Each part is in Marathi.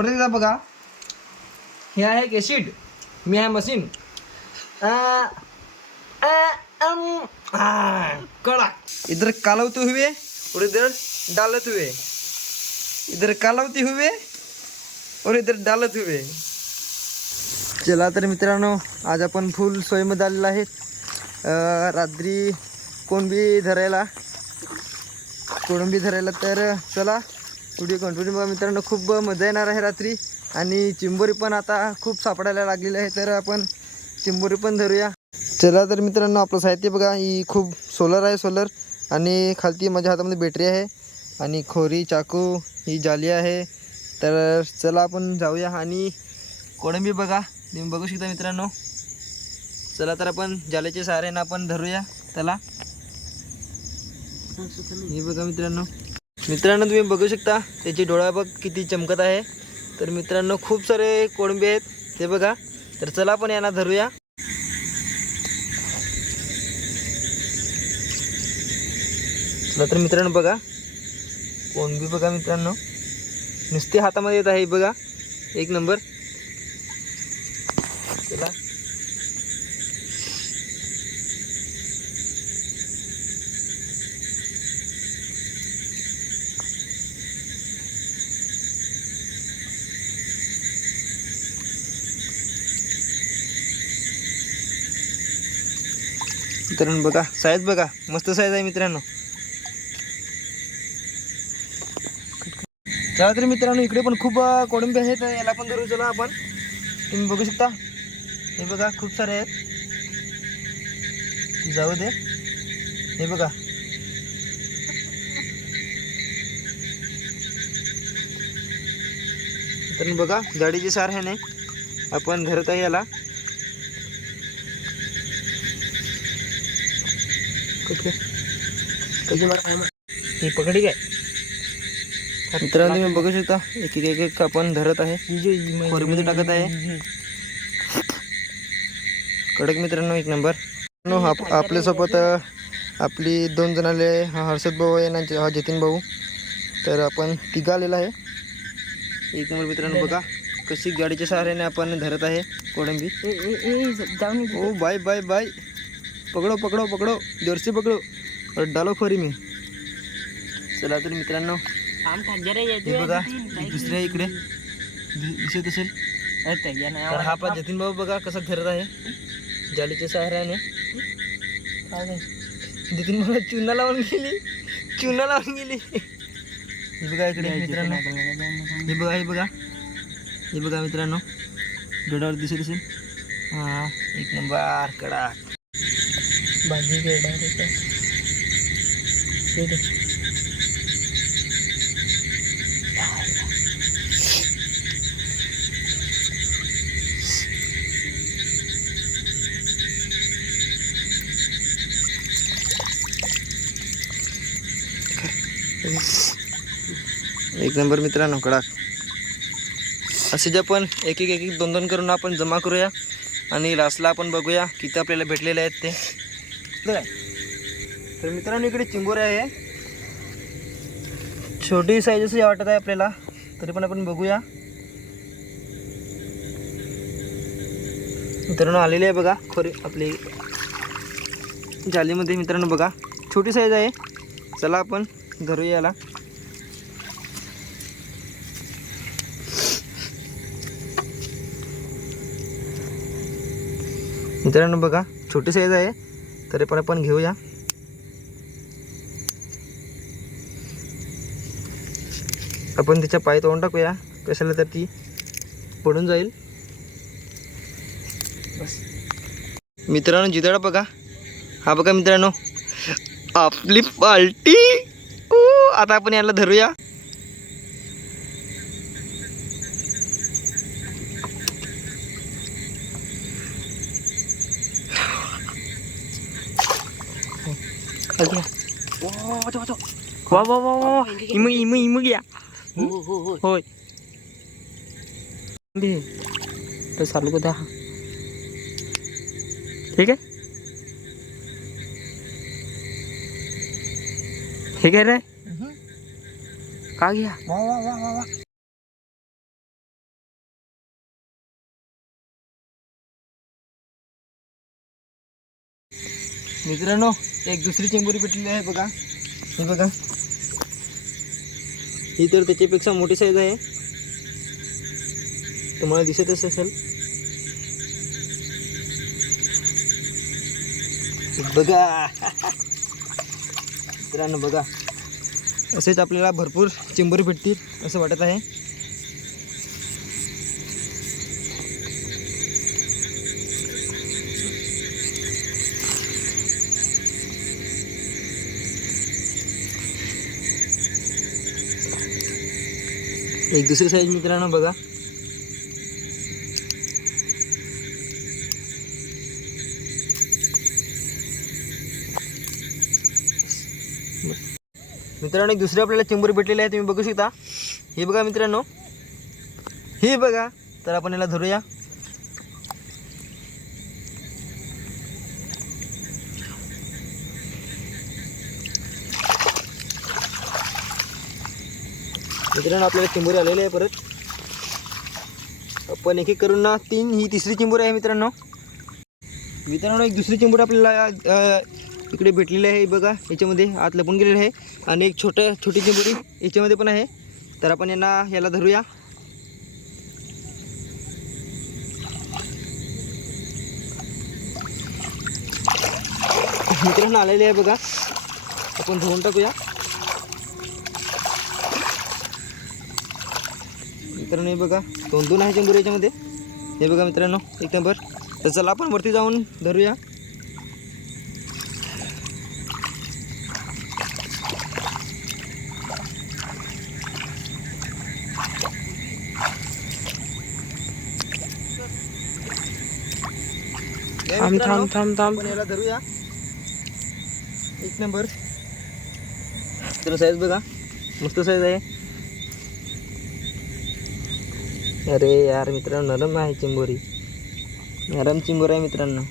परत एकदा बघा. हे आहे एक एसिड मी आहे मशीन कड़ा इधर कालवते हुए और इधर डालत हुए. इधर कालवते हुए और इधर डालत हुए. चला तर मित्रांनो आज आपण फुल सोयीमध्ये आलेलो आहे. रात्री कोणबी धरायला कोळंबी धरायला तर चला. व्हिडिओ कंटिन्यू बघा मित्रांनो खूप मजा येणार आहे रात्री. आणि चिंबोरी पण आता खूप सापडायला लागलेली आहे तर आपण चिंबोरी पण धरूया. चला तर मित्रांनो आपलं साहित्य बघा ही खूप सोलर आहे सोलर आणि खालती माझ्या हातामध्ये बॅटरी आहे. आणि खोरी चाकू ही जाली आहे. तर चला आपण जाऊया. आणि कोळंबी बघा तुम्ही बघू शकता मित्रांनो. चला तर आपण जाल्याच्या सहाऱ्यानं आपण धरूया. त्याला हे बघा मित्रांनो. मित्रांनो तुम्ही बघू शकता त्याची डोळा बघ किती चमकत आहे. तर मित्रांनो खूप सारे कोळंबी आहेत. ते बघा. तर चला आपण यांना धरूया. चला तर मित्रांनो बघा. कोळंबी बघा मित्रांनो. नुसते हातामध्ये येत आहे बघा. एक नंबर. चला. मित्रांनो बघा साईज बघा. मस्त साईज आहे मित्रांनो. चला तर मित्रांनो इकडे पण खूप अं, कोळंबी आहेत. याला पण धरू चला आपण. तुम्ही बघू शकता. हे बघा खूप सारे आहेत. जाऊ दे. हे बघा. मित्रांनो बघा गाडीची सार आहे नाही आपण धरत आहे याला. ही पकडी काय? मित्रांनो तुम्ही बघू शकता एक एक एक आपण धरत आहे. खोरीमध्ये टाकत आहे. कडक मित्रांनो एक नंबर. आप आपल्यासोबत आपली दोन जण आले हा हर्षद भाऊ आहे आणि हा जतीन भाऊ. तर आपण तिघा आलेला आहे. एक नंबर मित्रांनो बघा कशी गाडीच्या सहाऱ्याने आपण धरत आहे कोळंबी. ओ बाय बाय बाय. पकडो पकडो पकडो. जोरसे पकडो. डालो खोरी में. चला तर मित्रांनो हे बघा दुसऱ्या इकडे. दि- दिसत असेल? तर हा आपला जतीन भाऊ बघा कसा धरत आहे. जालीच्या सहाऱ्याने. जतीन भाऊ चुना लावून गेली. चुना लावून गेली. हे बघा इकडे मित्रांनो. हे बघा हे बघा. हे बघा मित्रांनो. डोळ्यावर दिसत असेल. हा एक नंबर. कडा भाजी एक नंबर मित्रांनो कडा. असे जे आपण एक एक एक एक दोन दोन करून आपण जमा करूया आणि लास्टला आपण बघूया किती आपल्याला भेटलेले आहेत ते. बघा. तर मित्रांनो इकडे चिंबोरे आहे. छोटी साईज अशी वाटत आहे आपल्याला. तरी पण आपण बघूया. मित्रांनो आलेली आहे बघा खोरी आपली. जालीमध्ये मित्रांनो बघा. छोटी साईज आहे. चला आपण धरूया याला. मित्रांनो बघा छोटी साईज आहे. तरी पण आपण घेऊया. आपण तिच्या पाय तोंड टाकूया. कशाला तर ती पडून जाईल. बस. मित्रांनो जिदाडा बघा. हा बघा मित्रांनो. आपली पार्टी आता आपण याला धरूया. अगदी. वा वा वा वा इम इम इम घ्या होय दे तर चालू कदा ठीक आहे हे काय रे का घ्या मित्रांनो एक दुसरी चिंबुरी भेटलेली आहे बघा. हे बघा. ही तर त्याच्यापेक्षा मोठी साईज आहे. तुम्हाला दिसतच असेल. बघा. मित्रांनो बघा. असेच आपल्याला भरपूर चिंबुरी भेटतील असं वाटत आहे. एक दुसरी साईज मित्रांनो बघा. मित्रांनो एक दुसरी आपल्याला चेंबर भेटलेली आहे तुम्ही बघू शकता. हे बघा मित्रांनो. हे बघा तर आपण याला धरूया. मित्रांनो आपल्याला चिंबोरी आलेली आहे परत. पण एक एक करून ना तीन ही तिसरी चिंबोरी आहे मित्रांनो. मित्रांनो एक दुसरी चिंबोरी आपल्याला इकडे भेटलेली आहे बघा याच्यामध्ये आत लपून गेलेली आहे. आणि एक छोटं छोटी चिंबोरी याच्यामध्ये पण आहे. तर आपण यांना याला धरूया. मित्रांनो आलेले आहे बघा. आपण धुवून टाकूया. मित्रांनो हे बघा दोन दोन आहे चिंबोरी याच्यामध्ये. हे बघा मित्रांनो एक नंबर. तर चला आपण वरती जाऊन धरूया. थांब थांब थांब याला धरूया. एक नंबर. तर साईज बघा. मस्त साईज आहे. अरे यार मित्रांनो नरम आहे चिंबोरी. नरम चिंबोरी आहे मित्रांनो.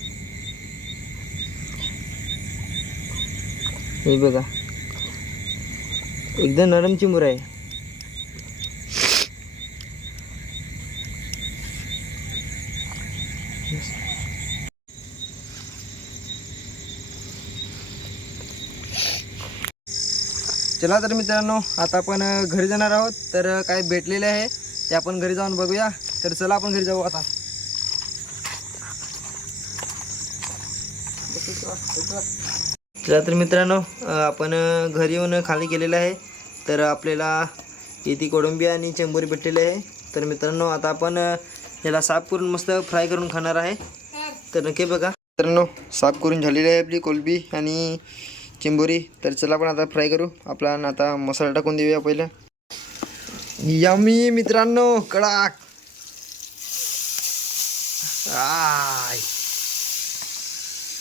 हे बघा. एकदम नरम चिंबोर आहे. चला तर मित्रांनो आता आपण घरी जाणार आहोत. तर काय भेटलेले आहे? ते आपण घरी जाऊन बघूया. तर चला आपण घरी जाऊ आता. चला तर मित्रांनो आपण घरी येऊन खाली केलेलं आहे. तर आपल्याला इथे कोळंबी आणि चेंबूर भेटलेली आहे. तर मित्रांनो आता आपण याला साफ करून मस्त फ्राय करून खाणार आहे. तर नक्की बघा. मित्रांनो साफ करून झालेली आहे आपली कोलबी आणि चिंबोरी. तर चला आपण आता फ्राय करू. आपला आता मसाला टाकून देऊया पहिलं. यमी मित्रांनो कडाक. आय.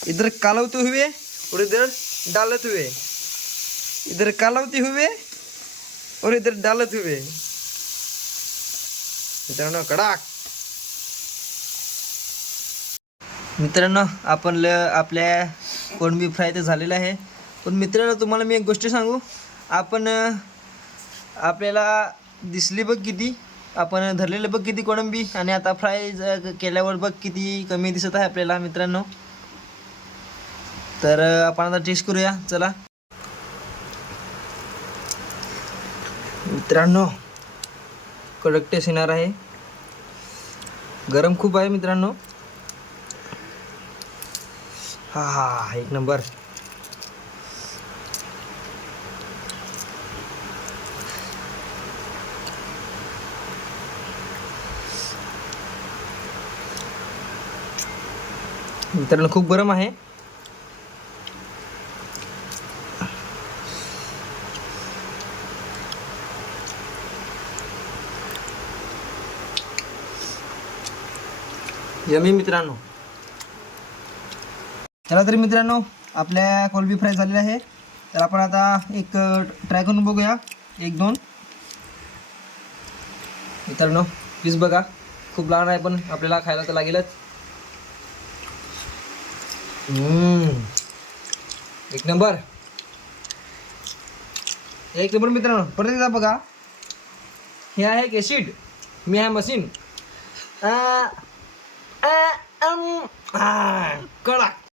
इधर कालवते हुए और इधर डालत हुए. इधर कालवते हुए और इधर डालत हुए. मित्रांनो कडाक. मित्रांनो आपण ल आपल्या कोणबी फ्राय तर झालेलं आहे. पण मित्रांनो तुम्हाला मी एक गोष्ट सांगू. आपण आपल्याला दिसली बघ किती. आपण धरलेलं बघ किती कोळंबी. आणि आता फ्राय केल्यावर बघ किती कमी दिसत आहे आपल्याला मित्रांनो. तर आपण आता टेस्ट करूया. चला. मित्रांनो कडक टेस्ट येणार आहे. गरम खूप आहे मित्रांनो. हा हा एक नंबर. मित्रांनो खूप गरम आहे. यमी मित्रांनो. चला तरी मित्रांनो आपल्या कोलबी फ्राय झालेला आहे. तर आपण आता एक ट्राय करून बघूया. एक दोन. मित्रांनो प्लीज बघा. खूप लहान आहे पण आपल्याला खायला तर लागेलच. एक नंबर. एक नंबर मित्रांनो. परत एकदा बघा. हे आहे एक एसिड मी आहे मशीन कडा